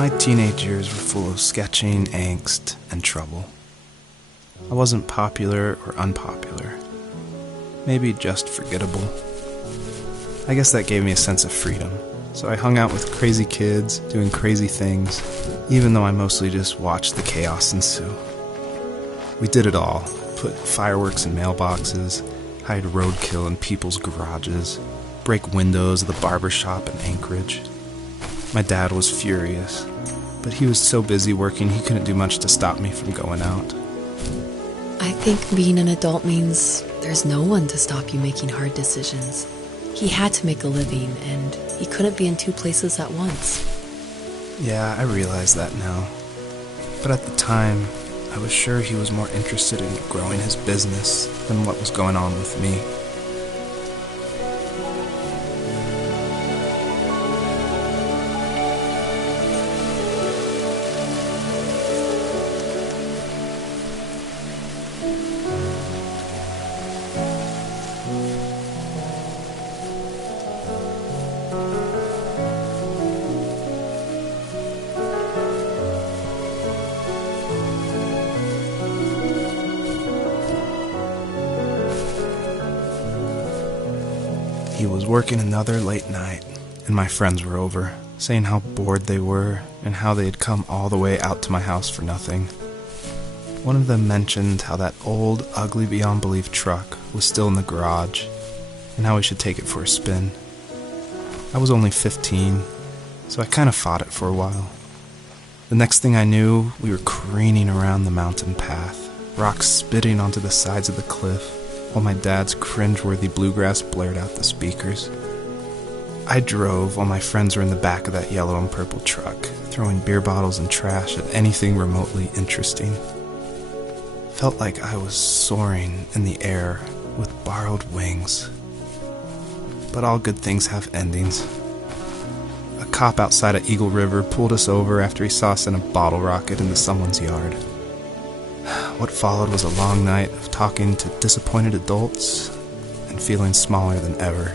My teenage years were full of sketching, angst, and trouble. I wasn't popular or unpopular. Maybe just forgettable. I guess that gave me a sense of freedom. So I hung out with crazy kids, doing crazy things, even though I mostly just watched the chaos ensue. We did it all. Put fireworks in mailboxes, hide roadkill in people's garages, break windows of the barber shop in Anchorage. My dad was furious, but he was so busy working he couldn't do much to stop me from going out. I think being an adult means there's no one to stop you making hard decisions. He had to make a living, and he couldn't be in two places at once. Yeah, I realize that now. But at the time, I was sure he was more interested in growing his business than what was going on with me. He was working another late night, and my friends were over, saying how bored they were and how they had come all the way out to my house for nothing. One of them mentioned how that old, ugly beyond belief truck was still in the garage, and how we should take it for a spin. I was only 15, so I kind of fought it for a while. The next thing I knew, we were careening around the mountain path, rocks spitting onto the sides of the cliff, while my dad's cringeworthy bluegrass blared out the speakers. I drove while my friends were in the back of that yellow and purple truck, throwing beer bottles and trash at anything remotely interesting. Felt like I was soaring in the air with borrowed wings. But all good things have endings. A cop outside of Eagle River pulled us over after he saw us in a bottle rocket into someone's yard. What followed was a long night of talking to disappointed adults and feeling smaller than ever.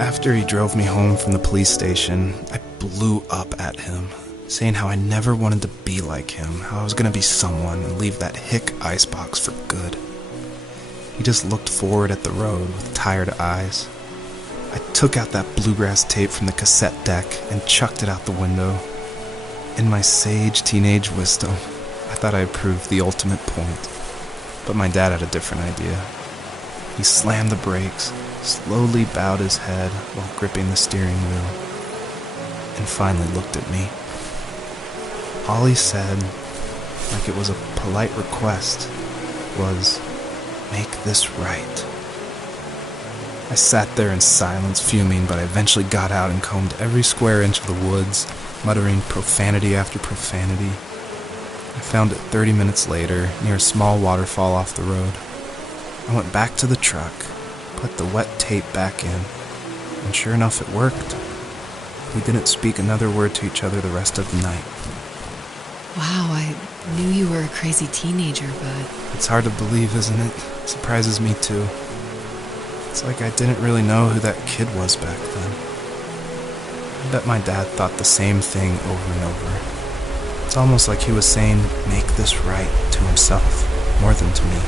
After he drove me home from the police station, I blew up at him, saying how I never wanted to be like him, how I was going to be someone and leave that hick icebox for good. He just looked forward at the road with tired eyes. I took out that bluegrass tape from the cassette deck and chucked it out the window. In my sage teenage wisdom, I thought I had proved the ultimate point. But my dad had a different idea. He slammed the brakes, slowly bowed his head while gripping the steering wheel, and finally looked at me. All he said, like it was a polite request, was, "Make this right." I sat there in silence, fuming, but I eventually got out and combed every square inch of the woods, muttering profanity after profanity. I found it 30 minutes later, near a small waterfall off the road. I went back to the truck, put the wet tape back in, and sure enough, it worked. We didn't speak another word to each other the rest of the night. Wow, I knew you were a crazy teenager, but... It's hard to believe, isn't it? It surprises me too. It's like I didn't really know who that kid was back then. I bet my dad thought the same thing over and over. It's almost like he was saying, "Make this right," to himself, more than to me.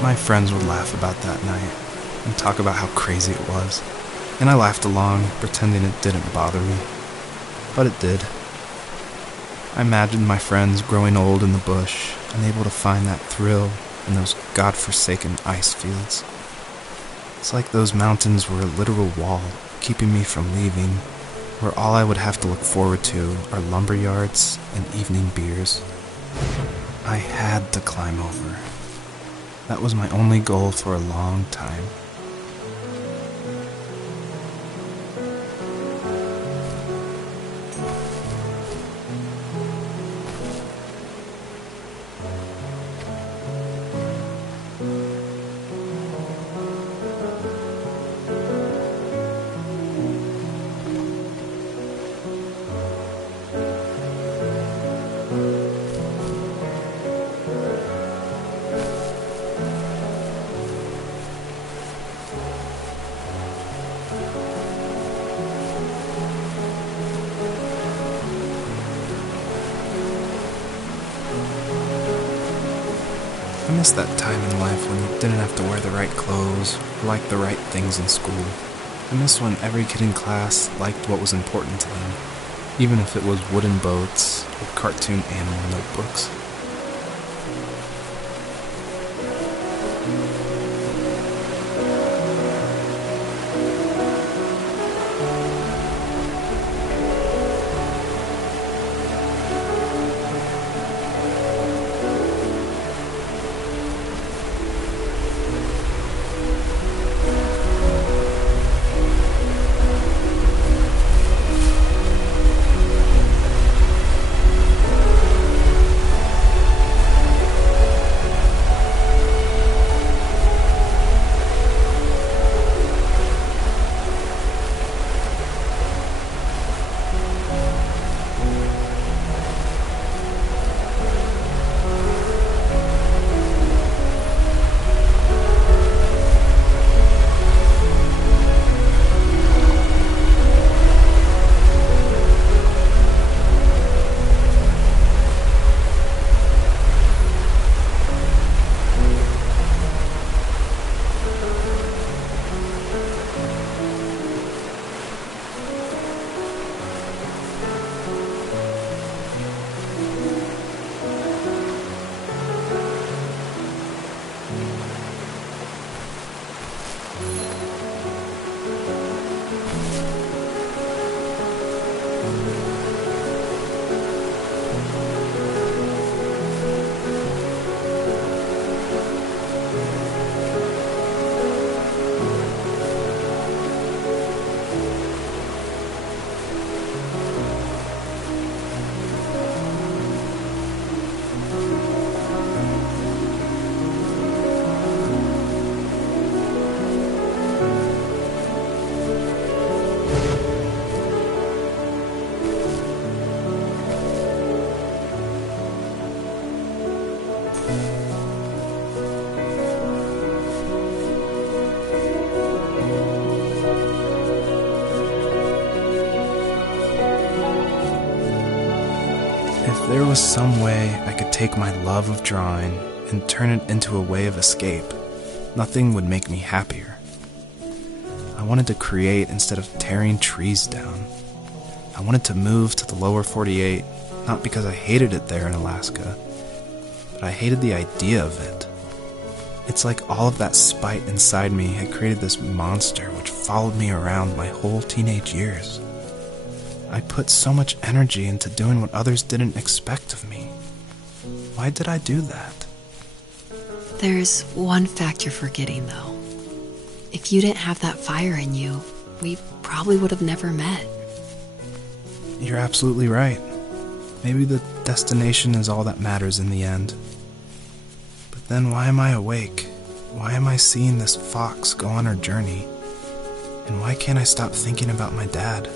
My friends would laugh about that night and talk about how crazy it was, and I laughed along, pretending it didn't bother me. But it did. I imagined my friends growing old in the bush, unable to find that thrill in those godforsaken ice fields. It's like those mountains were a literal wall, keeping me from leaving, where all I would have to look forward to are lumber yards and evening beers. I had to climb over. That was my only goal for a long time. miss that time in life when you didn't have to wear the right clothes or like the right things in school. I miss when every kid in class liked what was important to them, even if it was wooden boats or cartoon animal notebooks. If there was some way I could take my love of drawing and turn it into a way of escape, nothing would make me happier. I wanted to create instead of tearing trees down. I wanted to move to the lower 48, not because I hated it there in Alaska, but I hated the idea of it. It's like all of that spite inside me had created this monster which followed me around my whole teenage years. I put so much energy into doing what others didn't expect of me. Why did I do that? There's one fact you're forgetting, though. If you didn't have that fire in you, we probably would have never met. You're absolutely right. Maybe the destination is all that matters in the end. But then why am I awake? Why am I seeing this fox go on her journey? And why can't I stop thinking about my dad?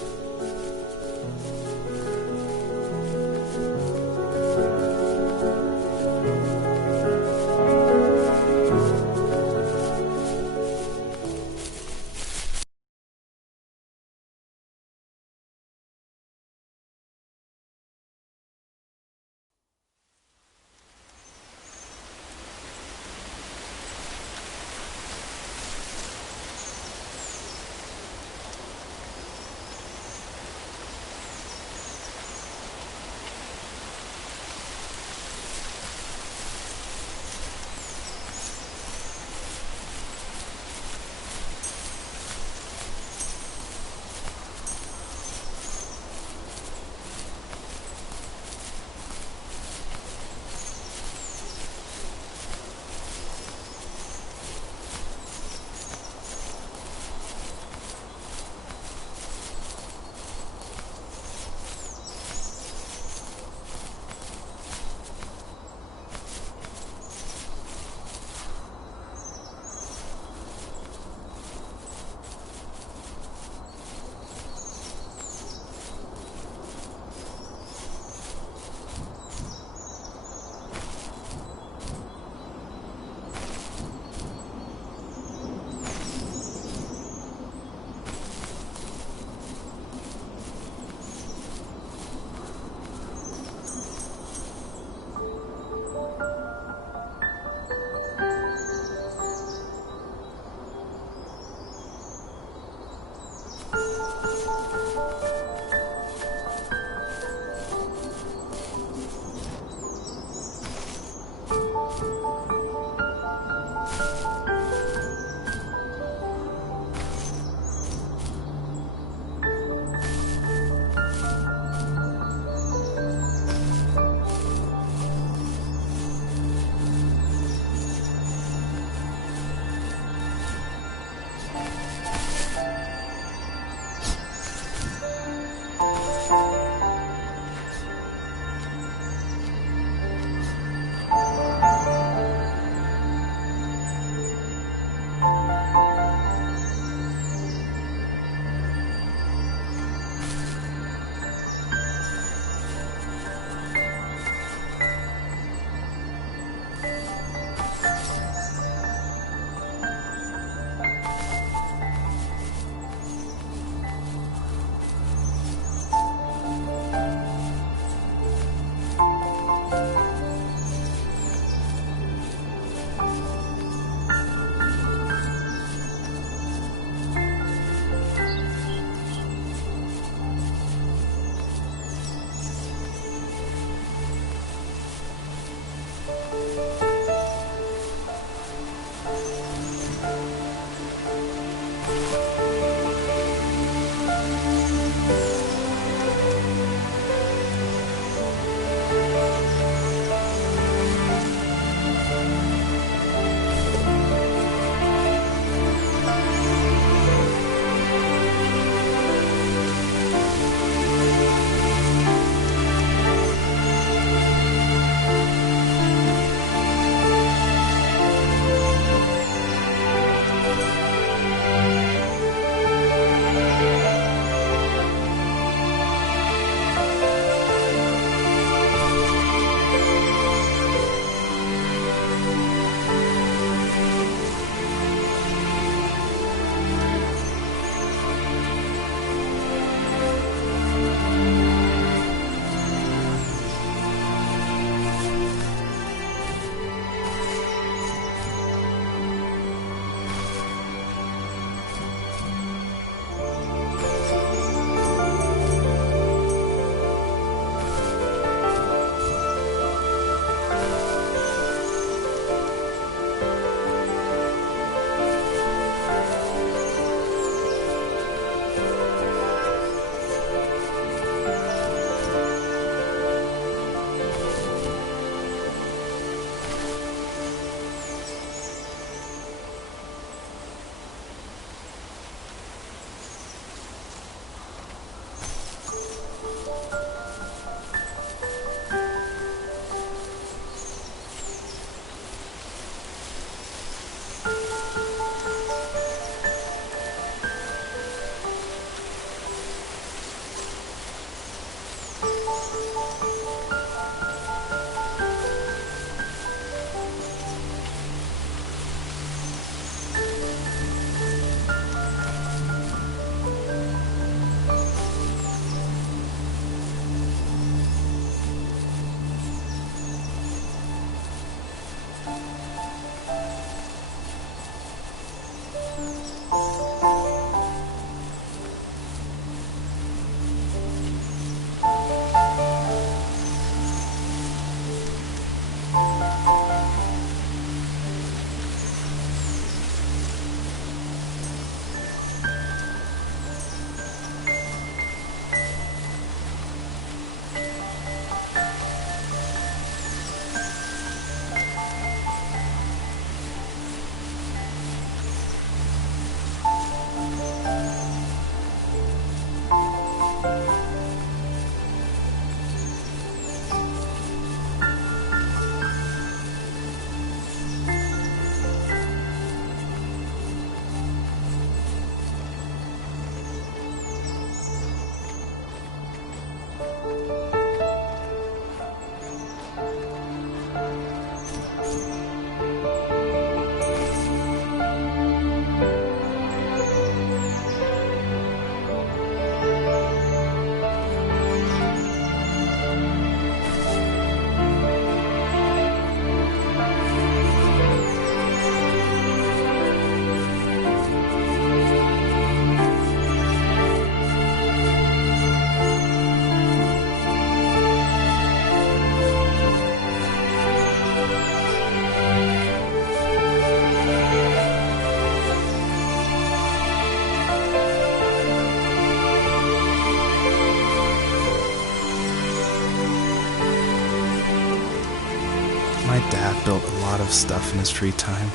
built a lot of stuff in his free time.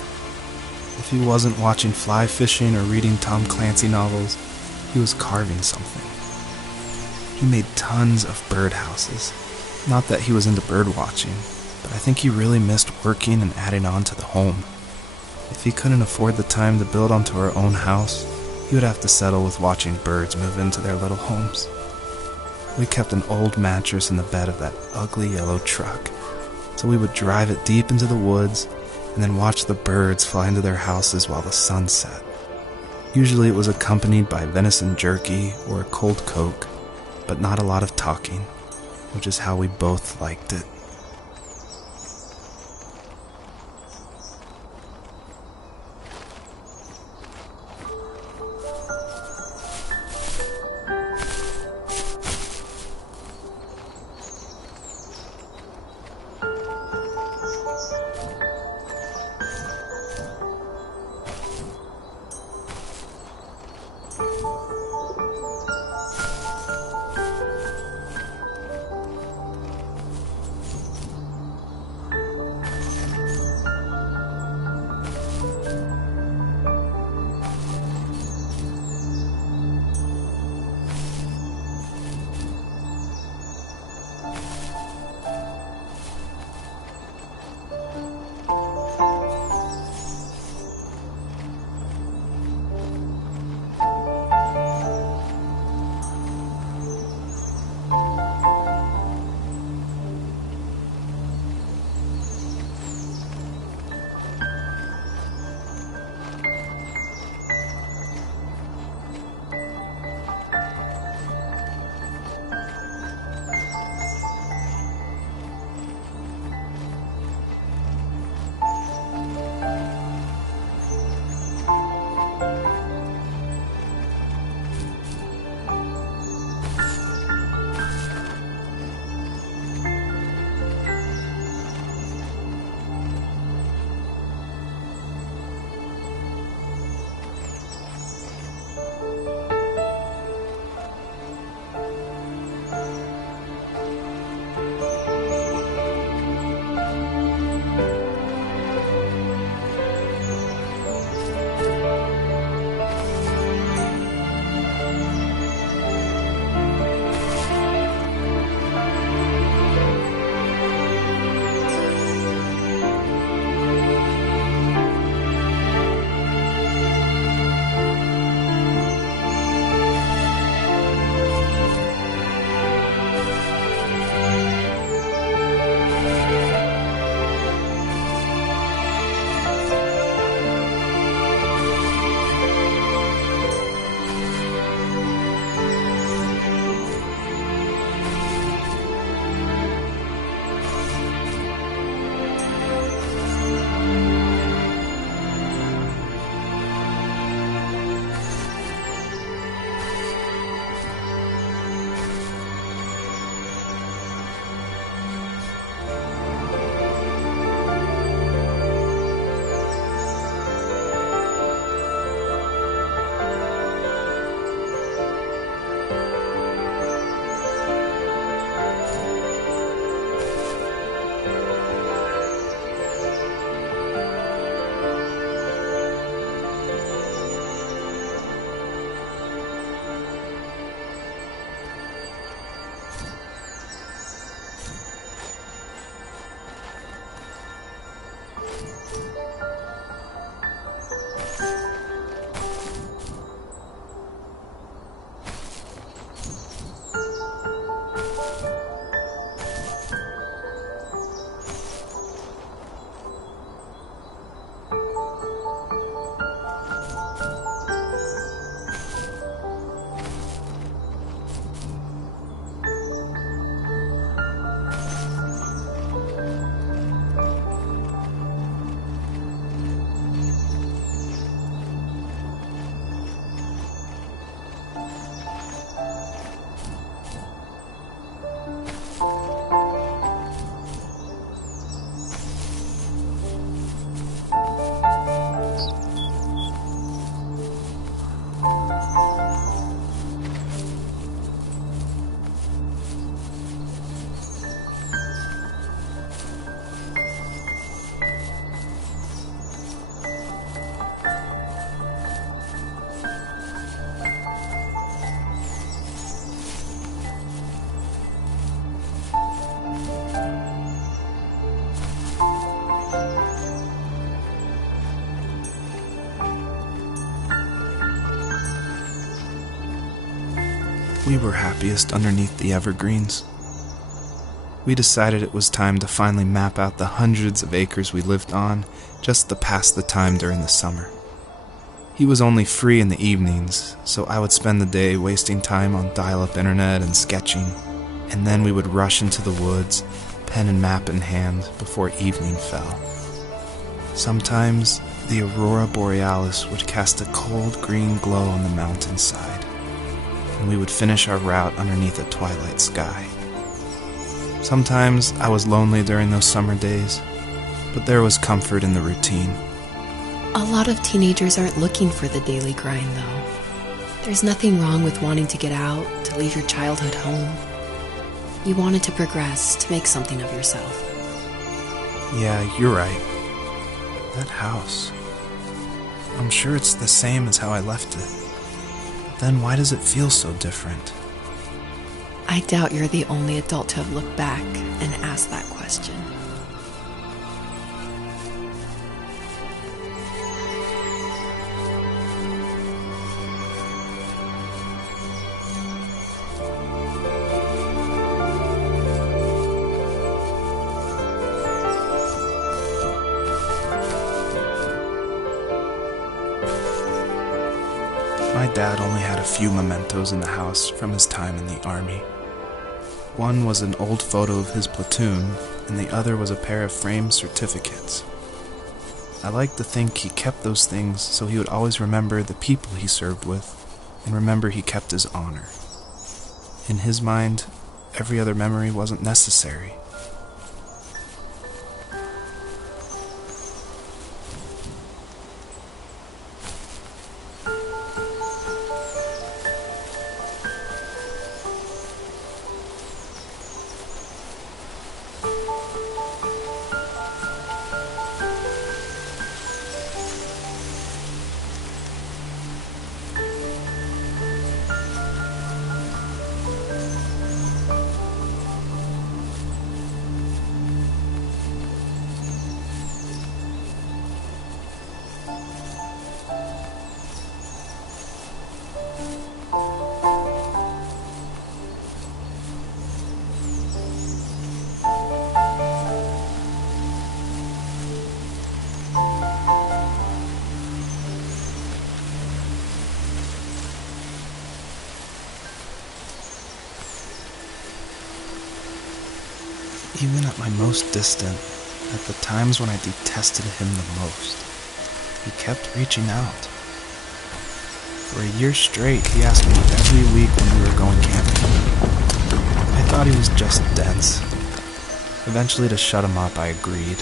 If he wasn't watching fly fishing or reading Tom Clancy novels, he was carving something. He made tons of birdhouses. Not that he was into bird watching, but I think he really missed working and adding on to the home. If he couldn't afford the time to build onto our own house, he would have to settle with watching birds move into their little homes. We kept an old mattress in the bed of that ugly yellow truck, so we would drive it deep into the woods and then watch the birds fly into their houses while the sun set. Usually it was accompanied by venison jerky or a cold Coke, but not a lot of talking, which is how we both liked it. we were happiest underneath the evergreens. We decided it was time to finally map out the hundreds of acres we lived on just to pass the time during the summer. He was only free in the evenings, so I would spend the day wasting time on dial-up internet and sketching, and then we would rush into the woods, pen and map in hand, before evening fell. Sometimes, the aurora borealis would cast a cold green glow on the mountainside, and we would finish our route underneath a twilight sky. Sometimes I was lonely during those summer days, but there was comfort in the routine. A lot of teenagers aren't looking for the daily grind, though. There's nothing wrong with wanting to get out, to leave your childhood home. You wanted to progress, to make something of yourself. Yeah, you're right. That house. I'm sure it's the same as how I left it. But then why does it feel so different? I doubt you're the only adult to have looked back and asked that question. My dad only had a few mementos in the house from his time in the army. One was an old photo of his platoon, and the other was a pair of framed certificates. I like to think he kept those things so he would always remember the people he served with, and remember he kept his honor. In his mind, every other memory wasn't necessary. Even at my most distant, at the times when I detested him the most, he kept reaching out. For a year straight, he asked me every week when we were going camping. I thought he was just dense. Eventually, to shut him up, I agreed.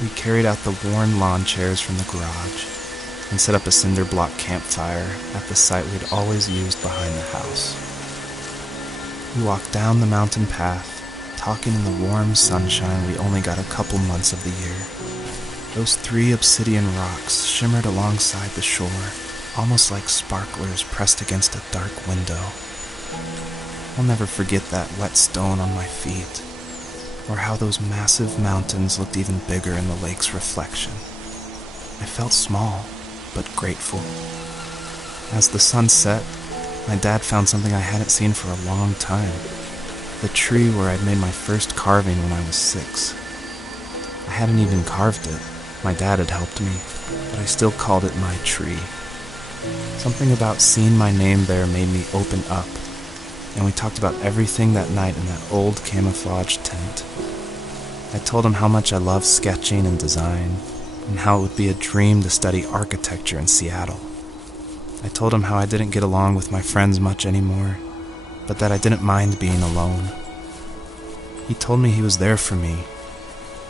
We carried out the worn lawn chairs from the garage and set up a cinder block campfire at the site we'd always used behind the house. We walked down the mountain path, talking in the warm sunshine we only got a couple months of the year. Those 3 obsidian rocks shimmered alongside the shore, almost like sparklers pressed against a dark window. I'll never forget that wet stone on my feet, or how those massive mountains looked even bigger in the lake's reflection. I felt small, but grateful. As the sun set, my dad found something I hadn't seen for a long time. The tree where I'd made my first carving when I was 6. I hadn't even carved it. My dad had helped me, but I still called it my tree. Something about seeing my name there made me open up, and we talked about everything that night in that old camouflage tent. I told him how much I loved sketching and design, and how it would be a dream to study architecture in Seattle. I told him how I didn't get along with my friends much anymore, but that I didn't mind being alone. He told me he was there for me,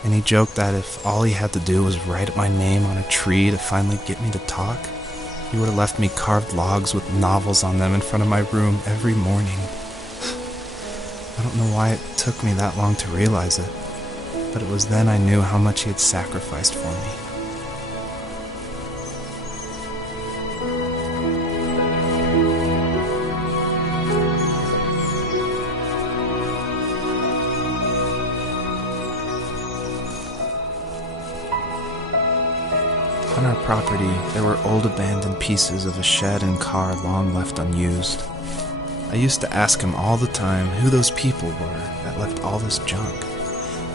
and he joked that if all he had to do was write my name on a tree to finally get me to talk, he would have left me carved logs with novels on them in front of my room every morning. I don't know why it took me that long to realize it, but it was then I knew how much he had sacrificed for me. On our property, there were old abandoned pieces of a shed and car long left unused. I used to ask him all the time who those people were that left all this junk.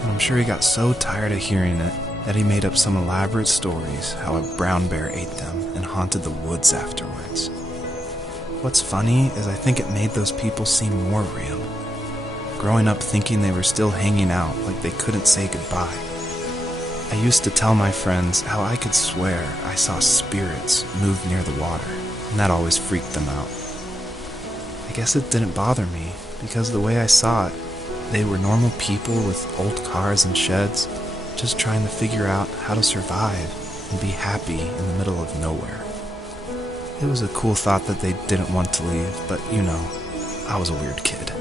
And I'm sure he got so tired of hearing it that he made up some elaborate stories how a brown bear ate them and haunted the woods afterwards. What's funny is I think it made those people seem more real. Growing up thinking they were still hanging out like they couldn't say goodbye. I used to tell my friends how I could swear I saw spirits move near the water, and that always freaked them out. I guess it didn't bother me, because the way I saw it, they were normal people with old cars and sheds, just trying to figure out how to survive and be happy in the middle of nowhere. It was a cool thought that they didn't want to leave, but you know, I was a weird kid.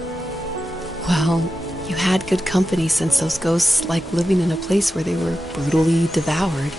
Well, you had good company since those ghosts liked living in a place where they were brutally devoured.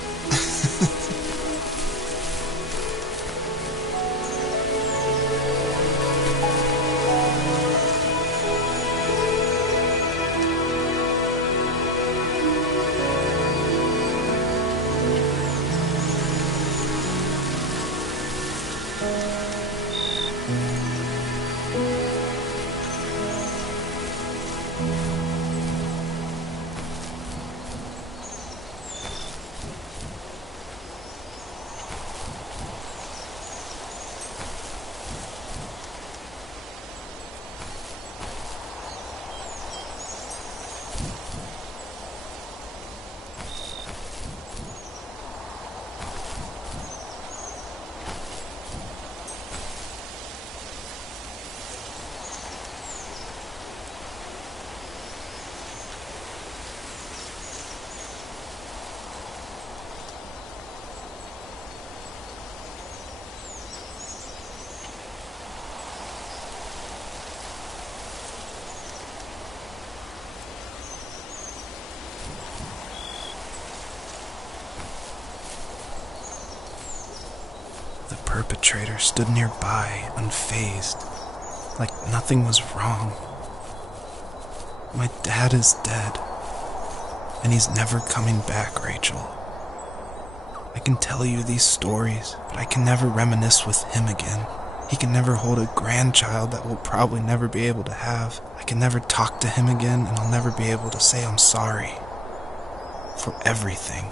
The perpetrator stood nearby, unfazed, like nothing was wrong. My dad is dead, and he's never coming back, Rachel. I can tell you these stories, but I can never reminisce with him again. He can never hold a grandchild that we'll probably never be able to have. I can never talk to him again, and I'll never be able to say I'm sorry for everything.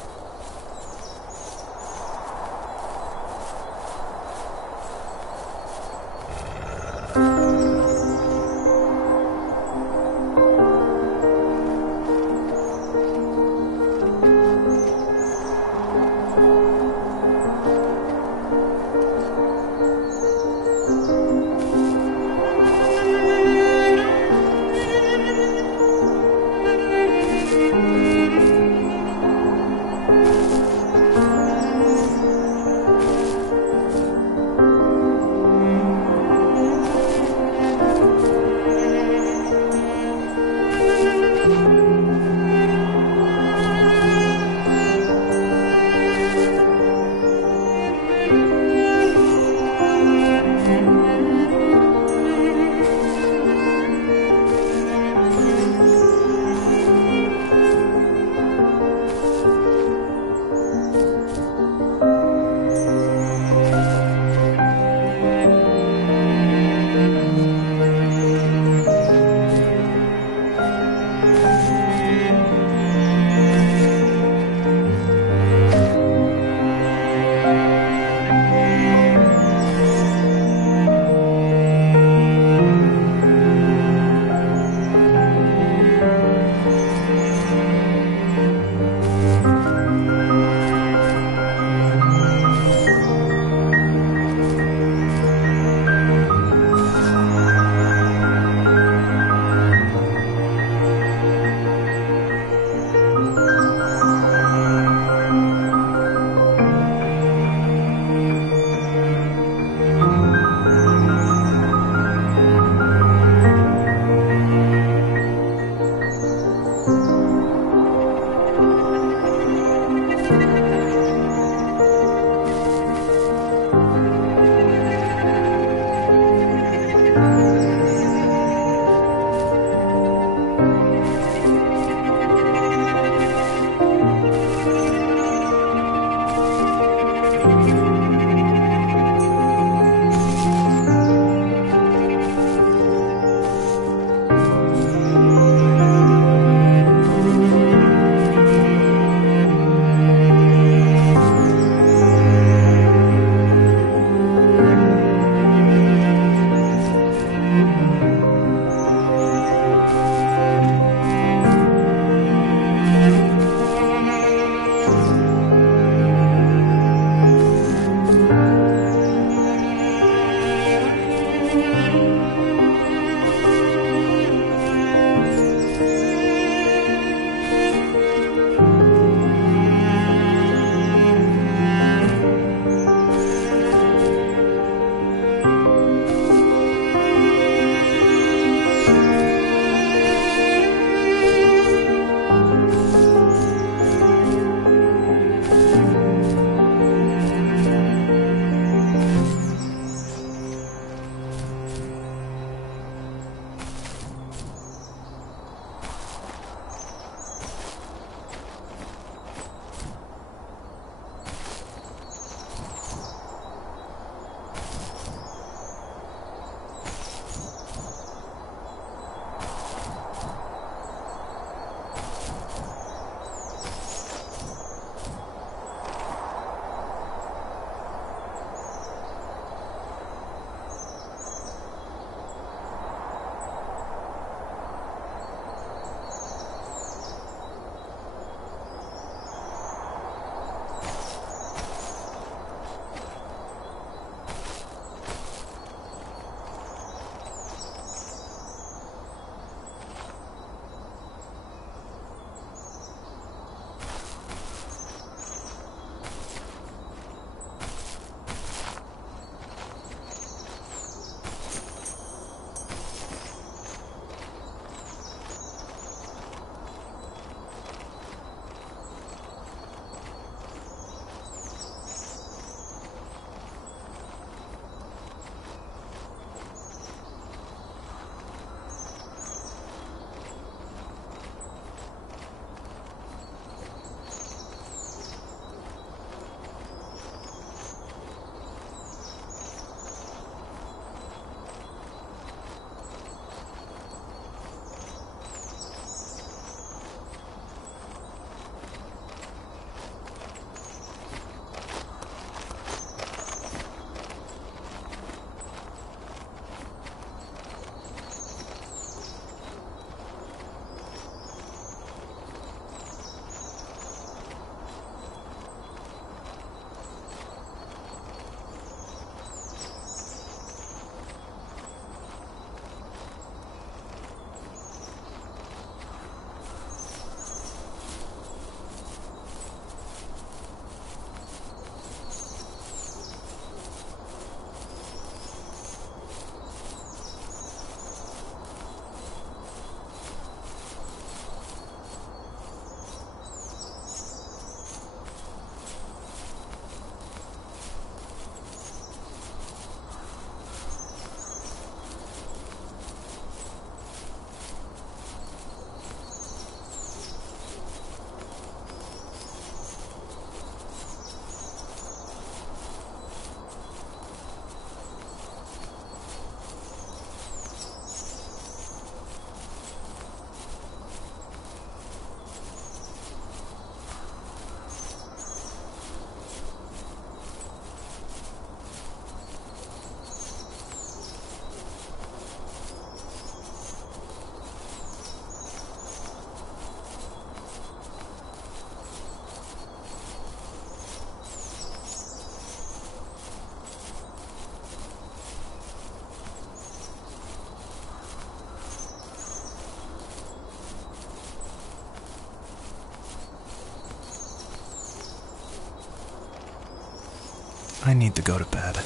I need to go to bed.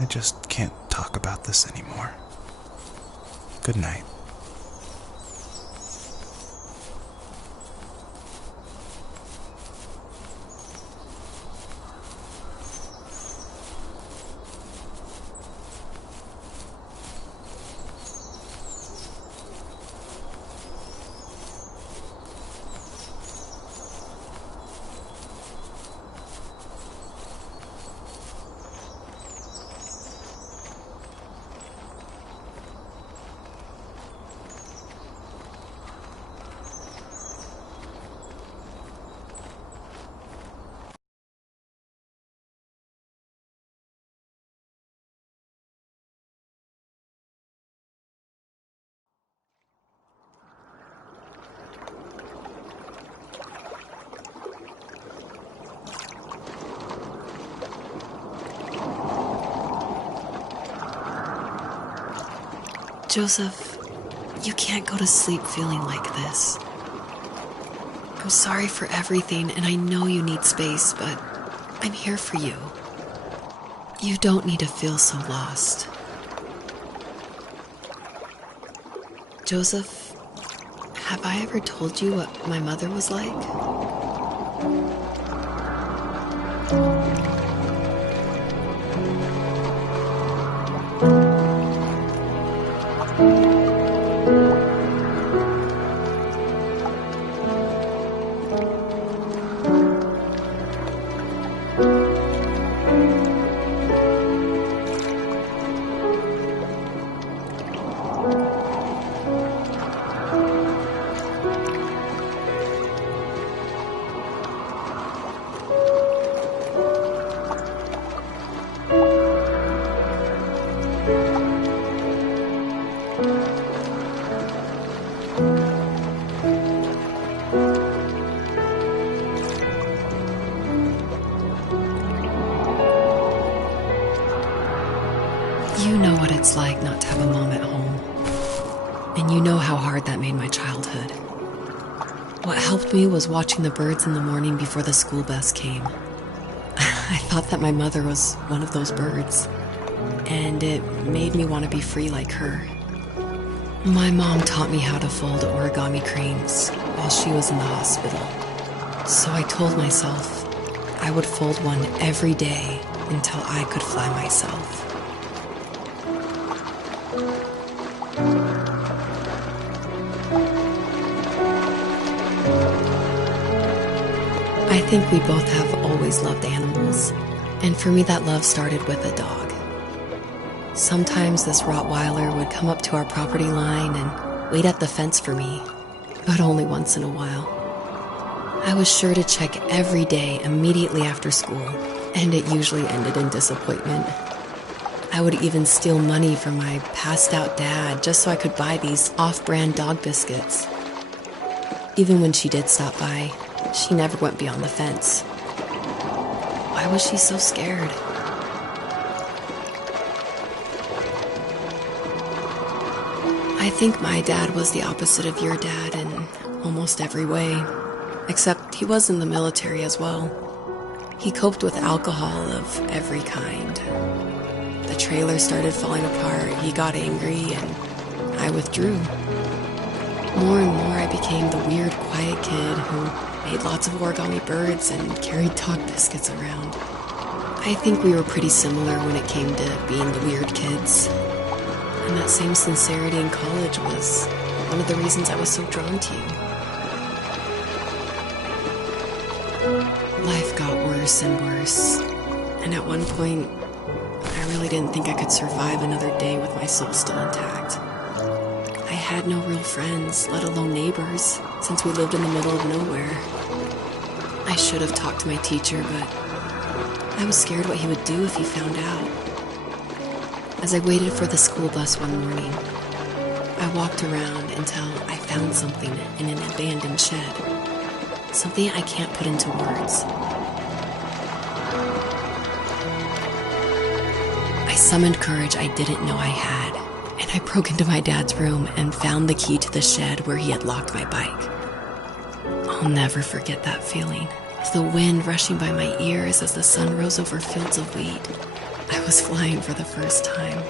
I just can't talk about this anymore. Good night. Joseph, you can't go to sleep feeling like this. I'm sorry for everything, and I know you need space, but I'm here for you. You don't need to feel so lost. Joseph, have I ever told you what my mother was like? You know what it's like not to have a mom at home. And you know how hard that made my childhood. What helped me was watching the birds in the morning before the school bus came. I thought that my mother was one of those birds, and it made me want to be free like her. My mom taught me how to fold origami cranes while she was in the hospital. So I told myself I would fold one every day until I could fly myself. I think we both have always loved animals, and for me that love started with a dog. Sometimes this Rottweiler would come up to our property line and wait at the fence for me, but only once in a while. I was sure to check every day immediately after school, and it usually ended in disappointment. I would even steal money from my passed-out dad just so I could buy these off-brand dog biscuits. Even when she did stop by, she never went beyond the fence. Why was she so scared? I think my dad was the opposite of your dad in almost every way, except he was in the military as well. He coped with alcohol of every kind. The trailer started falling apart, he got angry, and I withdrew. More and more I became the weird, quiet kid who made lots of origami birds and carried dog biscuits around. I think we were pretty similar when it came to being the weird kids. And that same sincerity in college was one of the reasons I was so drawn to you. Life got worse and worse, and at one point, I really didn't think I could survive another day with my soul still intact. I had no real friends, let alone neighbors, since we lived in the middle of nowhere. I should have talked to my teacher, but I was scared what he would do if he found out. As I waited for the school bus one morning, I walked around until I found something in an abandoned shed. Something I can't put into words. I summoned courage I didn't know I had, and I broke into my dad's room and found the key to the shed where he had locked my bike. I'll never forget that feeling. the wind rushing by my ears as the sun rose over fields of wheat. I was flying for the first time.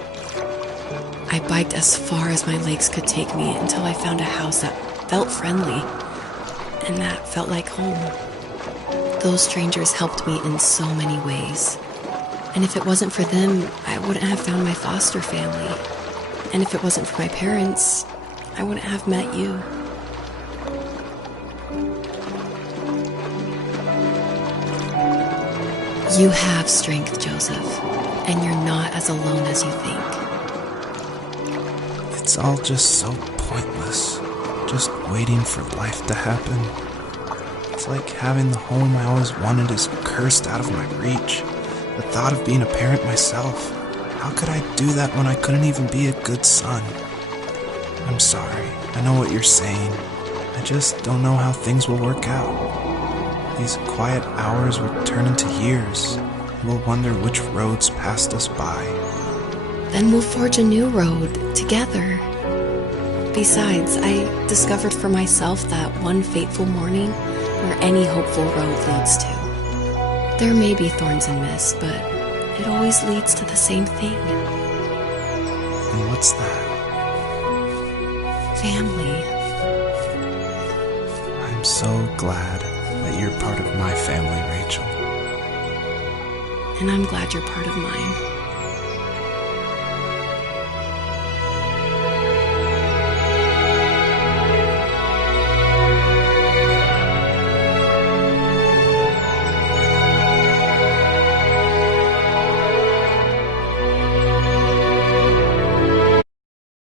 I biked as far as my legs could take me until I found a house that felt friendly and that felt like home. Those strangers helped me in so many ways. And if it wasn't for them, I wouldn't have found my foster family. And if it wasn't for my parents, I wouldn't have met you. You have strength, Joseph, and you're not as alone as you think. It's all just so pointless, just waiting for life to happen. It's like having the home I always wanted is cursed out of my reach. The thought of being a parent myself, how could I do that when I couldn't even be a good son? I'm sorry, I know what you're saying. I just don't know how things will work out. These quiet hours will turn into years, and we'll wonder which roads passed us by. Then we'll forge a new road together. Besides, I discovered for myself that one fateful morning where any hopeful road leads to. There may be thorns and mist, but it always leads to the same thing. And what's that? Family. I'm so glad that you're part of my family, Rachel. And I'm glad you're part of mine.